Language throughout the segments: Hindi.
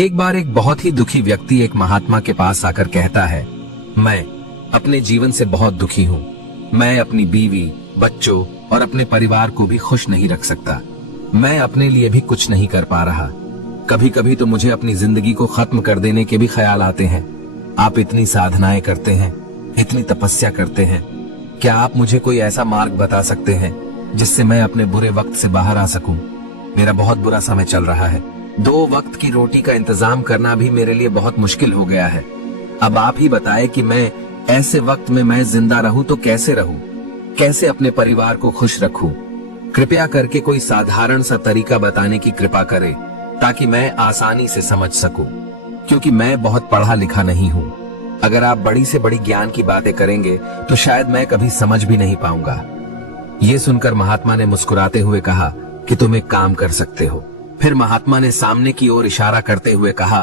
एक बार एक बहुत ही दुखी व्यक्ति एक महात्मा के पास आकर कहता है, मैं अपने जीवन से बहुत दुखी हूँ। मैं अपनी बीवी, बच्चों और अपने परिवार को भी खुश नहीं रख सकता। मैं अपने लिए भी कुछ नहीं कर पा रहा। कभी कभी तो मुझे अपनी जिंदगी को खत्म कर देने के भी ख्याल आते हैं। आप इतनी साधनाएं करते हैं, इतनी तपस्या करते हैं, क्या आप मुझे कोई ऐसा मार्ग बता सकते हैं जिससे मैं अपने बुरे वक्त से बाहर आ सकूं? मेरा बहुत बुरा समय चल रहा है। 2 वक्त की रोटी का इंतजाम करना भी मेरे लिए बहुत मुश्किल हो गया है। अब आप ही बताएं कि मैं ऐसे वक्त में मैं जिंदा रहूं तो कैसे रहूं, कैसे अपने परिवार को खुश रखूं? कृपया करके कोई साधारण सा तरीका बताने की कृपा करें ताकि मैं आसानी से समझ सकूं, क्योंकि मैं बहुत पढ़ा लिखा नहीं हूं। अगर आप बड़ी से बड़ी ज्ञान की बातें करेंगे तो शायद मैं कभी समझ भी नहीं पाऊंगा। ये सुनकर महात्मा ने मुस्कुराते हुए कहा कि तुम एक काम कर सकते हो। फिर महात्मा ने सामने की ओर इशारा करते हुए कहा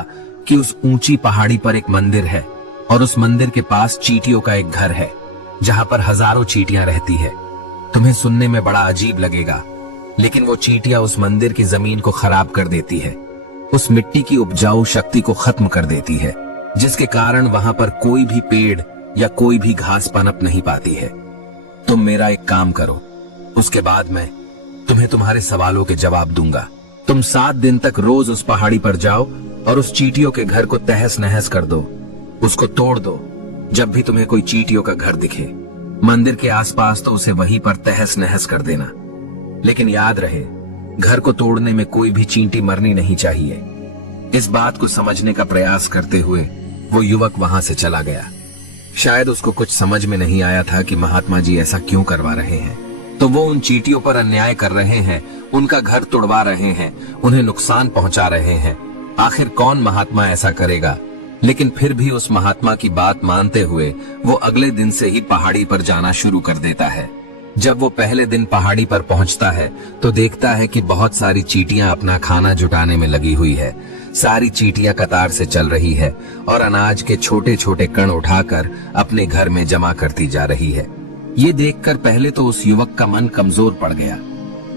कि उस ऊंची पहाड़ी पर एक मंदिर है और उस मंदिर के पास चींटियों का एक घर है जहां पर हजारों चींटियां रहती है। तुम्हें सुनने में बड़ा अजीब लगेगा, लेकिन वो चींटियां उस मंदिर की जमीन को खराब कर देती है, उस मिट्टी की उपजाऊ शक्ति को खत्म कर देती है, जिसके कारण वहां पर कोई भी पेड़ या कोई भी घास पनप नहीं पाती है। तुम मेरा एक काम करो, उसके बाद मैं तुम्हें तुम्हारे सवालों के जवाब दूंगा। तुम 7 दिन तक रोज उस पहाड़ी पर जाओ और उस चींटियों के घर को तहस नहस कर दो, उसको तोड़ दो। जब भी तुम्हें कोई चींटियों का घर दिखे मंदिर के आसपास तो उसे वहीं पर तहस नहस कर देना। लेकिन याद रहे, घर को तोड़ने में कोई भी चींटी मरनी नहीं चाहिए। इस बात को समझने का प्रयास करते हुए वो युवक वहां से चला गया। शायद उसको कुछ समझ में नहीं आया था कि महात्मा जी ऐसा क्यों करवा रहे हैं। तो वो उन चींटियों पर अन्याय कर रहे हैं, उनका घर तोड़वा रहे हैं, उन्हें नुकसान पहुंचा रहे हैं। आखिर कौन महात्मा ऐसा करेगा? लेकिन फिर भी उस महात्मा की बात मानते हुए वो अगले दिन से ही पहाड़ी पर जाना शुरू कर देता है। जब वो पहले दिन पहाड़ी पर पहुंचता है तो देखता है कि बहुत सारी चींटियां अपना खाना जुटाने में लगी हुई है। सारी चींटियां कतार से चल रही है और अनाज के छोटे छोटे कण उठाकर अपने घर में जमा करती जा रही है। ये देखकर पहले तो उस युवक का मन कमजोर पड़ गया।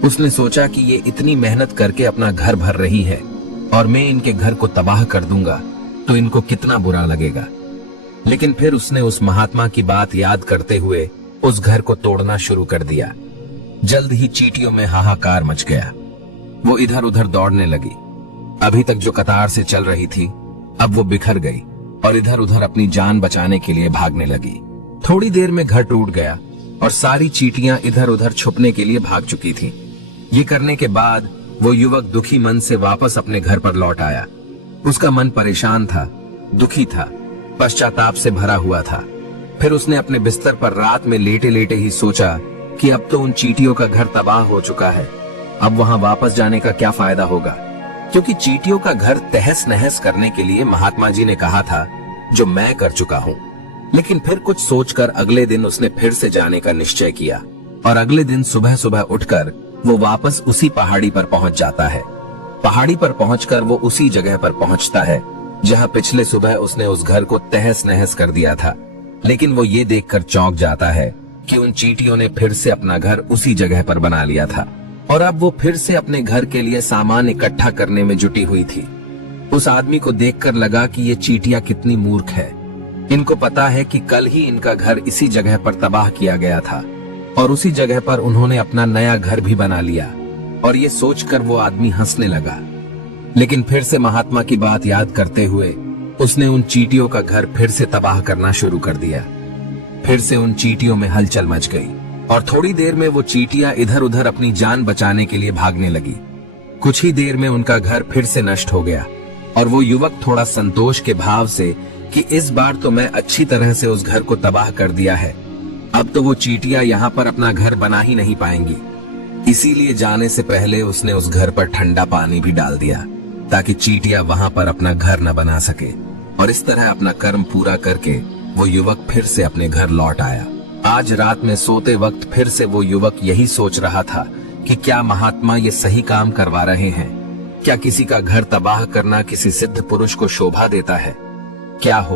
उसने सोचा कि ये इतनी मेहनत करके अपना घर भर रही है और मैं इनके घर को तबाह कर दूंगा तो इनको कितना बुरा लगेगा। लेकिन फिर उसने उस महात्मा की बात याद करते हुए उस घर को तोड़ना शुरू कर दिया। जल्द ही चींटियों में हाहाकार मच गया। वो इधर उधर दौड़ने लगी। अभी तक जो कतार से चल रही थी अब वो बिखर गई और इधर उधर अपनी जान बचाने के लिए भागने लगी। थोड़ी देर में घर टूट गया और सारी चींटियां इधर उधर छुपने के लिए भाग चुकी थीं। ये करने के बाद वो युवक दुखी मन से वापस अपने घर पर लौट आया। उसका मन परेशान था, दुखी था, पश्चाताप से भरा हुआ था। फिर उसने अपने बिस्तर पर रात में लेटे लेटे ही सोचा कि अब तो उन चींटियों का घर तबाह हो चुका है, अब वहां वापस जाने का क्या फायदा होगा, क्योंकि चींटियों का घर तहस नहस करने के लिए महात्मा जी ने कहा था, जो मैं कर चुका हूँ। लेकिन फिर कुछ सोचकर अगले दिन उसने फिर से जाने का निश्चय किया और अगले दिन सुबह सुबह उठकर वो वापस उसी पहाड़ी पर पहुंच जाता है। पहाड़ी पर पहुंचकर वो उसी जगह पर पहुंचता है जहां पिछले सुबह उसने उस घर को तहस नहस कर दिया था। लेकिन वो ये देखकर चौंक जाता है कि उन चींटियों ने फिर से अपना घर उसी जगह पर बना लिया था और अब वो फिर से अपने घर के लिए सामान इकट्ठा करने में जुटी हुई थी। उस आदमी को देखकर लगा कि ये चींटियां कितनी मूर्ख है। इनको पता है कि कल ही इनका घर इसी जगह पर तबाह किया गया था और उसी जगह पर उन्होंने अपना नया घर भी बना लिया। और ये सोचकर वो आदमी हंसने लगा। लेकिन फिर से महात्मा की बात याद करते हुए उसने उन चींटियों का घर फिर से तबाह करना शुरू कर दिया। फिर से उन चींटियों में हलचल मच गई और थोड़ी देर में वो चींटियां इधर उधर अपनी जान बचाने के लिए भागने लगी। कुछ ही देर में उनका घर फिर से नष्ट हो गया और वो युवक थोड़ा संतोष के भाव से कि इस बार तो मैं अच्छी तरह से उस घर को तबाह कर दिया है, अब तो वो चींटियां यहाँ पर अपना घर बना ही नहीं पाएंगी। इसीलिए जाने से पहले उसने उस घर पर ठंडा पानी भी डाल दिया ताकि चींटियां वहां पर अपना घर न बना सके। और इस तरह अपना कर्म पूरा करके वो युवक फिर से अपने घर लौट आया। आज रात में सोते वक्त फिर से वो युवक यही सोच रहा था कि क्या महात्मा ये सही काम करवा रहे हैं? क्या किसी का घर तबाह करना किसी सिद्ध पुरुष को शोभा देता है? क्या हो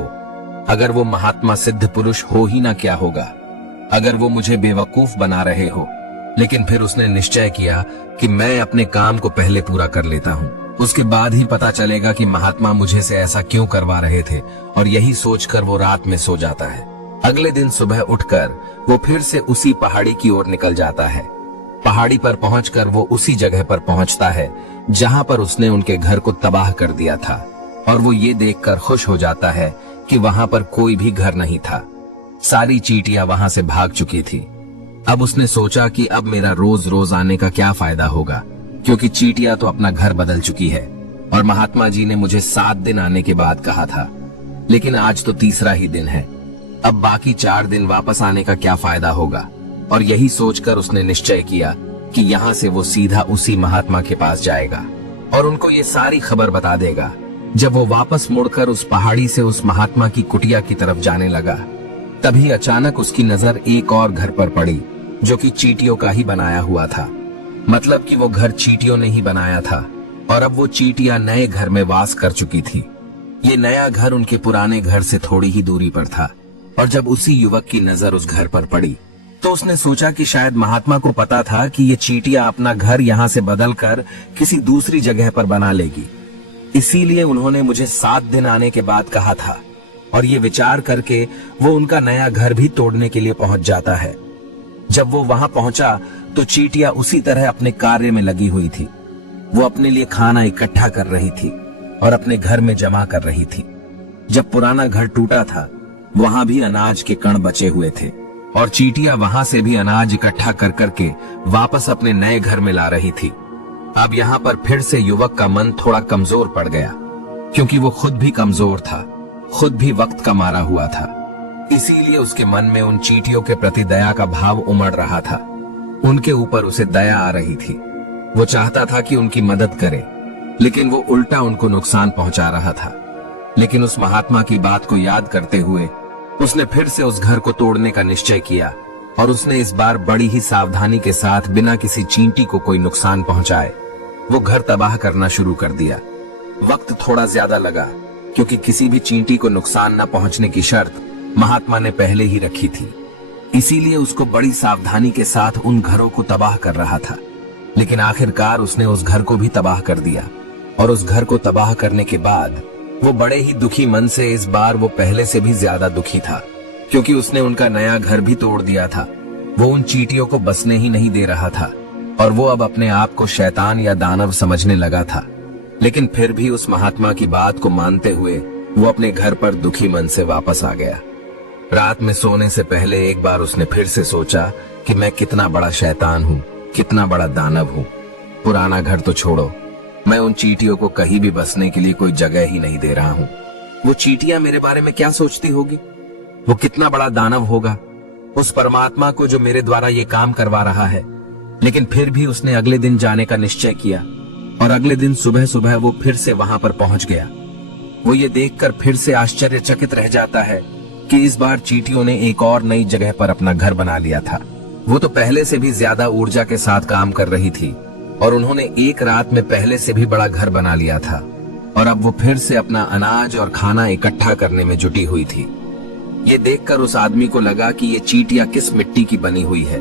अगर वो महात्मा सिद्ध पुरुष हो ही ना, क्या होगा अगर वो मुझे बेवकूफ बना रहे हो? लेकिन फिर उसने निश्चय किया कि मैं अपने काम को पहले पूरा कर लेता हूँ। उसके बाद ही पता चलेगा कि महात्मा मुझे से ऐसा क्यों करवा रहे थे, और यही सोचकर वो रात में सो जाता है। अगले दिन सुबह उठकर वो फिर से उसी पहाड़ी की ओर निकल जाता है। पहाड़ी पर पहुंचकर वो उसी जगह पर पहुंचता है जहां पर उसने उनके घर को तबाह कर दिया था, और वो ये देखकर खुश हो जाता है कि वहां पर कोई भी घर नहीं था। सारी चींटियां वहां से भाग चुकी थी। अब उसने सोचा कि अब मेरा रोज रोज आने का क्या फायदा होगा, क्योंकि चींटियां तो अपना घर बदल चुकी है, और महात्मा जी ने मुझे 7 दिन आने के बाद कहा था, लेकिन आज तो तीसरा ही दिन है। अब बाकी 4 दिन वापस आने का क्या फायदा होगा। और यही सोचकर उसने निश्चय किया कि यहाँ से वो सीधा उसी महात्मा के पास जाएगा और उनको ये सारी खबर बता देगा। जब वो वापस मुड़कर उस पहाड़ी से उस महात्मा की कुटिया की तरफ जाने लगा, तभी अचानक उसकी नजर एक और घर पर पड़ी जो कि चींटियों का ही बनाया हुआ था। मतलब कि वो घर चींटियों ने ही बनाया था, और अब वो चींटियां नए घर में वास कर चुकी थी। ये नया घर उनके पुराने घर से थोड़ी ही दूरी पर था, और जब उसी युवक की नजर उस घर पर पड़ी तो उसने सोचा कि शायद महात्मा को पता था कि ये चींटियां अपना घर यहाँ से बदलकर किसी दूसरी जगह पर बना लेगी, इसीलिए उन्होंने मुझे 7 दिन आने के बाद कहा था। और ये विचार करके वो उनका नया घर भी तोड़ने के लिए पहुंच जाता है। जब वो वहां पहुंचा तो चींटियां उसी तरह अपने कार्य में लगी हुई थी। वो अपने लिए खाना इकट्ठा कर रही थी और अपने घर में जमा कर रही थी। जब पुराना घर टूटा था, वहां भी अनाज के कण बचे हुए थे, और चींटियां वहां से भी अनाज इकट्ठा कर करके वापस अपने नए घर में ला रही थी। अब यहाँ पर फिर से युवक का मन थोड़ा कमजोर पड़ गया, क्योंकि वो खुद भी कमजोर था, खुद भी वक्त का मारा हुआ था। इसीलिए उसके मन में उन चींटियों के प्रति दया का भाव उमड़ रहा था। उनके ऊपर उसे दया आ रही थी। वो चाहता था कि उनकी मदद करे, लेकिन वो उल्टा उनको नुकसान पहुंचा रहा था। लेकिन उस महात्मा की बात को याद करते हुए उसने फिर से उस घर को तोड़ने का निश्चय किया, और उसने इस बार बड़ी ही सावधानी के साथ बिना किसी चींटी को कोई नुकसान पहुंचाए वो घर तबाह करना शुरू कर दिया। वक्त थोड़ा ज्यादा लगा, क्योंकि किसी भी चींटी को नुकसान न पहुंचने की शर्त महात्मा ने पहले ही रखी थी। इसीलिए उसको बड़ी सावधानी के साथ उन घरों को तबाह कर रहा था। लेकिन आखिरकार उसने उस घर को भी तबाह कर दिया, और उस घर को तबाह करने के बाद वो बड़े ही दुखी मन से, इस बार वो पहले से भी ज्यादा दुखी था, क्योंकि उसने उनका नया घर भी तोड़ दिया था। वो उन चींटियों को बसने ही नहीं दे रहा था, और वो अब अपने आप को शैतान या दानव समझने लगा था। लेकिन फिर भी उस महात्मा की बात को मानते हुए वो अपने घर पर दुखी मन से वापस आ गया। रात में सोने से पहले एक बार उसने फिर से सोचा कि मैं कितना बड़ा शैतान हूँ, कितना बड़ा दानव हूँ। पुराना घर तो छोड़ो, मैं उन चींटियों को कहीं भी बसने के लिए कोई जगह ही नहीं दे रहा हूँ। वो चींटियां मेरे बारे में क्या सोचती होगी? वो कितना बड़ा दानव होगा उस परमात्मा को जो मेरे द्वारा ये काम करवा रहा है। लेकिन फिर भी उसने अगले दिन जाने का निश्चय किया, और अगले दिन सुबह सुबह वो फिर से वहां पर पहुंच गया। वो ये देखकर फिर से आश्चर्यचकित रह जाता है कि इस बार चींटियों ने एक और नई जगह पर अपना घर बना लिया था। वो तो पहले से भी ज्यादा ऊर्जा के साथ काम कर रही थी, और उन्होंने एक रात में पहले से भी बड़ा घर बना लिया था, और अब वो फिर से अपना अनाज और खाना इकट्ठा करने में जुटी हुई थी। ये देखकर उस आदमी को लगा कि ये चींटियां किस मिट्टी की बनी हुई है।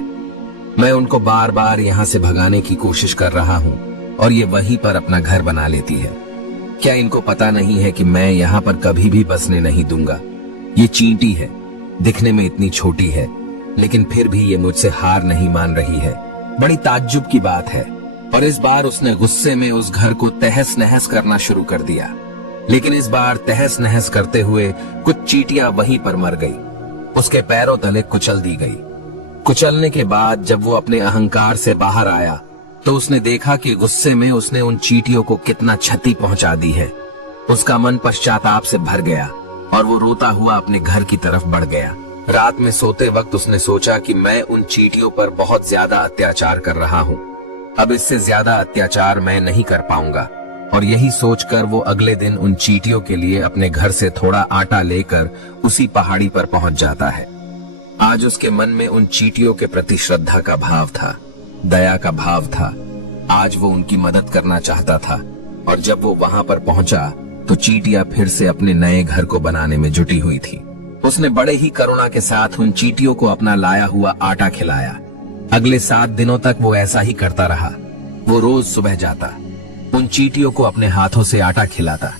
मैं उनको बार बार यहाँ से भगाने की कोशिश कर रहा हूँ, और ये वहीं पर अपना घर बना लेती है। क्या इनको पता नहीं है कि मैं यहाँ पर कभी भी बसने नहीं दूंगा? ये चींटी है, दिखने में इतनी छोटी है, लेकिन फिर भी ये मुझसे हार नहीं मान रही है। बड़ी ताज्जुब की बात है। और इस बार उसने गुस्से में उस घर को तहस नहस करना शुरू कर दिया। लेकिन इस बार तहस नहस करते हुए कुछ चींटियां वहीं पर मर गई, उसके पैरों तले कुचल दी गई। कुचलने के बाद जब वो अपने अहंकार से बाहर आया तो उसने देखा कि गुस्से में उसने उन चींटियों को कितना क्षति पहुंचा दी है। उसका मन पश्चाताप से भर गया, और वो रोता हुआ अपने घर की तरफ बढ़ गया। रात में सोते वक्त उसने सोचा कि मैं उन चींटियों पर बहुत ज्यादा अत्याचार कर रहा हूँ, अब इससे ज्यादा अत्याचार मैं नहीं कर पाऊंगा। और यही सोचकर वो अगले दिन उन चींटियों के लिए अपने घर से थोड़ा आटा लेकर उसी पहाड़ी पर पहुंच जाता है। आज उसके मन में उन चींटियों के प्रति श्रद्धा का भाव था, दया का भाव था। आज वो उनकी मदद करना चाहता था, और जब वो वहां पर पहुंचा तो चींटियां फिर से अपने नए घर को बनाने में जुटी हुई थी। उसने बड़े ही करुणा के साथ उन चींटियों को अपना लाया हुआ आटा खिलाया। अगले 7 दिनों तक वो ऐसा ही करता रहा। वो रोज सुबह जाता, उन चींटियों को अपने हाथों से आटा खिलाता।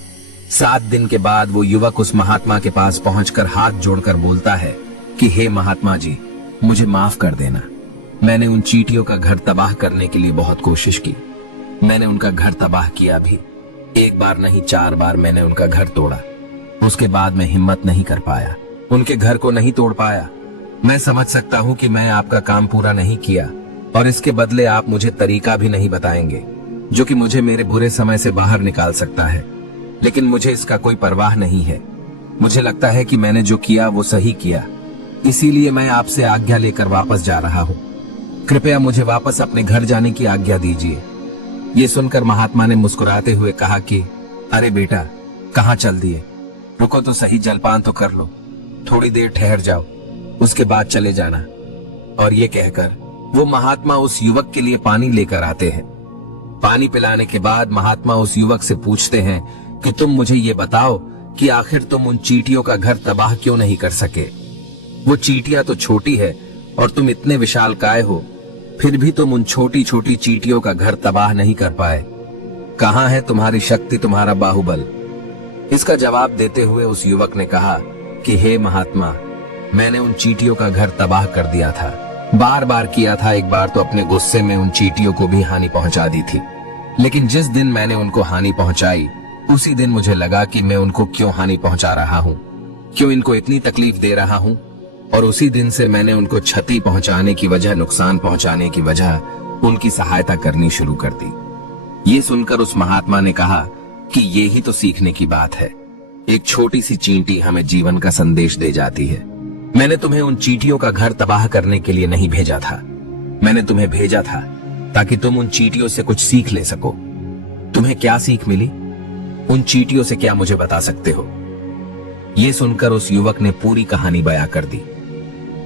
7 दिन के बाद वो युवक उस महात्मा के पास पहुंचकर हाथ जोड़कर बोलता है कि हे महात्मा जी, मुझे माफ कर देना। मैंने उन चींटियों का घर तबाह करने के लिए बहुत कोशिश की। मैंने उनका घर तबाह किया भी। 1 बार नहीं 4 बार मैंने उनका घर तोड़ा। उसके बाद मैं हिम्मत नहीं कर पाया, उनके घर को नहीं तोड़ पाया। मैं समझ सकता हूँ कि मैं आपका काम पूरा नहीं किया और इसके बदले आप मुझे तरीका भी नहीं बताएंगे जो कि मुझे मेरे बुरे समय से बाहर निकाल सकता है, लेकिन मुझे इसका कोई परवाह नहीं है। मुझे लगता है कि मैंने जो किया वो सही किया, इसीलिए मैं आपसे आज्ञा लेकर वापस जा रहा हूँ। कृपया मुझे वापस अपने घर जाने की आज्ञा दीजिए। ये सुनकर महात्मा ने मुस्कुराते हुए कहा कि अरे बेटा, कहाँ चल दिए? रुको तो सही, जलपान तो कर लो, थोड़ी देर ठहर जाओ, उसके बाद चले जाना। और ये कहकर वो महात्मा उस युवक के लिए पानी लेकर आते हैं। पानी पिलाने के बाद महात्मा उस युवक से पूछते हैं कि तुम मुझे ये बताओ कि आखिर तुम उन चींटियों का घर तबाह क्यों नहीं कर सके? वो चींटियां तो छोटी है और तुम इतने विशालकाय हो, फिर भी तुम उन छोटी छोटी चींटियों का घर तबाह नहीं कर पाए। कहाँ है तुम्हारी शक्ति, तुम्हारा बाहुबल? इसका जवाब देते हुए उस युवक ने कहा कि हे महात्मा, मैंने उन चींटियों का घर तबाह कर दिया था, बार बार किया था। एक बार तो अपने गुस्से में उन चींटियों को भी हानि पहुंचा दी थी, लेकिन जिस दिन मैंने उनको हानि पहुंचाई उसी दिन मुझे लगा कि मैं उनको क्यों हानि पहुंचा रहा हूं, क्यों इनको इतनी तकलीफ दे रहा हूं, और उसी दिन से मैंने उनको क्षति पहुंचाने की वजह, नुकसान पहुंचाने की वजह उनकी सहायता करनी शुरू कर दी। ये सुनकर उस महात्मा ने कहा कि ये ही तो सीखने की बात है। एक छोटी सी चींटी हमें जीवन का संदेश दे जाती है। मैंने तुम्हें उन चींटियों का घर तबाह करने के लिए नहीं भेजा था, मैंने तुम्हें भेजा था ताकि तुम उन चींटियों से कुछ सीख ले सको। तुम्हें क्या सीख मिली? उन चींटियों से क्या मुझे बता सकते हो? ये सुनकर उस युवक ने पूरी कहानी बयां कर दी।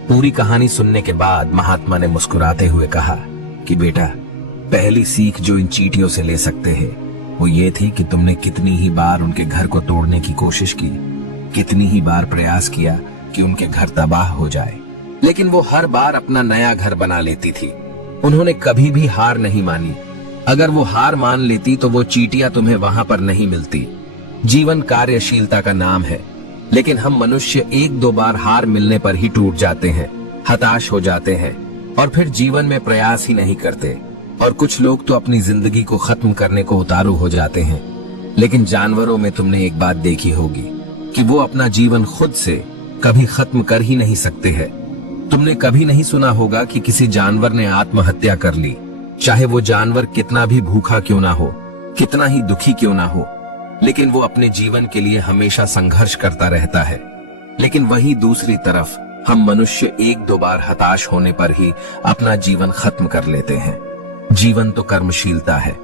पूरी कहानी सुनने के बाद महात्मा ने मुस्कुराते हुए कहा कि बेटा, पहली सीख जो इन चींटियों से ले सकते हैं वो ये थी कि तुमने कितनी ही बार उनके घर को तोड़ने की कोशिश की, कितनी ही बार प्रयास किया कि उनके घर तबाह हो जाए, लेकिन वो हर बार अपना नया घर बना लेती थी। उन्होंने कभी भी हार नहीं मानी। अगर वो हार मान लेती तो वो चींटियां तुम्हें वहां पर नहीं मिलती। जीवन कार्यशीलता का नाम है, लेकिन हम मनुष्य 1-2 बार हार मिलने पर ही टूट जाते हैं, हताश हो जाते हैं और फिर जीवन में प्रयास ही नहीं करते। और कुछ लोग तो अपनी जिंदगी को खत्म करने को उतारू हो जाते हैं। लेकिन जानवरों में तुमने एक बात देखी होगी कि वो अपना जीवन खुद से कभी खत्म कर ही नहीं सकते हैं। तुमने कभी नहीं सुना होगा कि किसी जानवर ने आत्महत्या कर ली, चाहे वो जानवर कितना भी भूखा क्यों ना हो, कितना ही दुखी क्यों ना हो, लेकिन वो अपने जीवन के लिए हमेशा संघर्ष करता रहता है। लेकिन वहीं दूसरी तरफ हम मनुष्य 1-2 बार हताश होने पर ही अपना जीवन खत्म कर लेते हैं। जीवन तो कर्मशीलता है,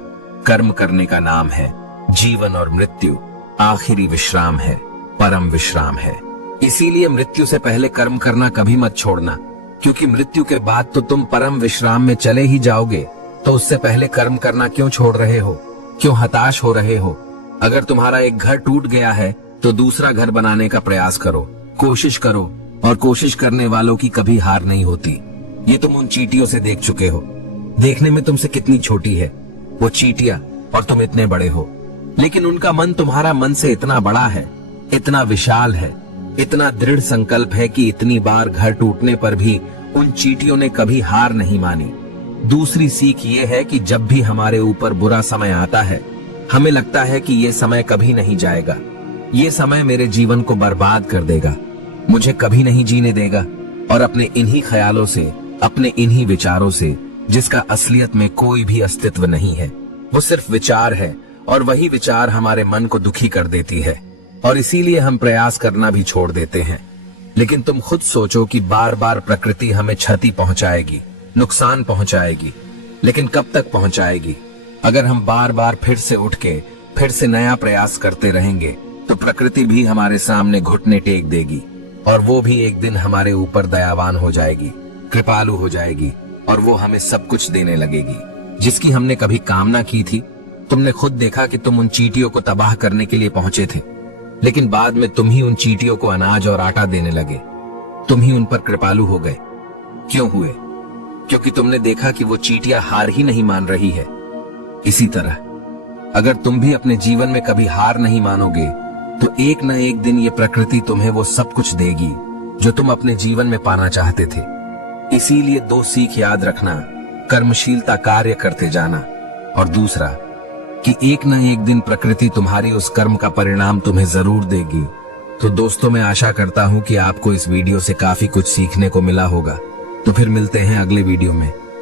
कर्म करने का नाम है। जीवन और मृत्यु आखिरी विश्राम है, परम विश्राम है। इसीलिए मृत्यु से पहले कर्म करना कभी मत छोड़ना, क्योंकि मृत्यु के बाद तो तुम परम विश्राम में चले ही जाओगे। तो उससे पहले कर्म करना क्यों छोड़ रहे हो? क्यों हताश हो रहे हो? अगर तुम्हारा एक घर टूट गया है तो दूसरा घर बनाने का प्रयास करो, कोशिश करो, और कोशिश करने वालों की कभी हार नहीं होती। ये तुम उन चींटियों से देख चुके हो। देखने में तुमसे कितनी छोटी है वो चींटियां और तुम इतने बड़े हो, लेकिन उनका मन तुम्हारा मन से इतना बड़ा है, इतना विशाल है, इतना दृढ़ संकल्प है कि इतनी बार घर टूटने पर भी उन चींटियों ने कभी हार नहीं मानी। दूसरी सीख ये है कि जब भी हमारे ऊपर बुरा समय आता है, हमें लगता है कि ये समय कभी नहीं जाएगा, ये समय मेरे जीवन को बर्बाद कर देगा, मुझे कभी नहीं जीने देगा। और अपने इन्हीं ख्यालों से, अपने इन्हीं विचारों से, जिसका असलियत में कोई भी अस्तित्व नहीं है, वो सिर्फ विचार है, और वही विचार हमारे मन को दुखी कर देती है, और इसीलिए हम प्रयास करना भी छोड़ देते हैं। लेकिन तुम खुद सोचो कि बार बार प्रकृति हमें क्षति पहुंचाएगी, नुकसान पहुंचाएगी, लेकिन कब तक पहुंचाएगी? अगर हम बार बार फिर से उठ के फिर से नया प्रयास करते रहेंगे तो प्रकृति भी हमारे सामने घुटने टेक देगी, और वो भी एक दिन हमारे ऊपर दयावान हो जाएगी, कृपालु हो जाएगी, और वो हमें सब कुछ देने लगेगी जिसकी हमने कभी कामना की थी। तुमने खुद देखा कि तुम उन चींटियों को तबाह करने के लिए पहुंचे थे, लेकिन बाद में तुम ही उन चींटियों को अनाज और आटा देने लगे, तुम ही उन पर कृपालु हो गए। क्यों हुए? क्योंकि तुमने देखा कि वो चींटियां हार ही नहीं मान रही है। इसी तरह अगर तुम भी अपने जीवन में कभी हार नहीं मानोगे तो एक न एक दिन ये प्रकृति तुम्हें वो सब कुछ देगी जो तुम अपने जीवन में पाना चाहते थे। इसीलिए 2 सीख याद रखना, कर्मशीलता कार्य करते जाना, और दूसरा कि एक न एक दिन प्रकृति तुम्हारी उस कर्म का परिणाम तुम्हें जरूर देगी। तो दोस्तों, मैं आशा करता हूं कि आपको इस वीडियो से काफी कुछ सीखने को मिला होगा। तो फिर मिलते हैं अगले वीडियो में।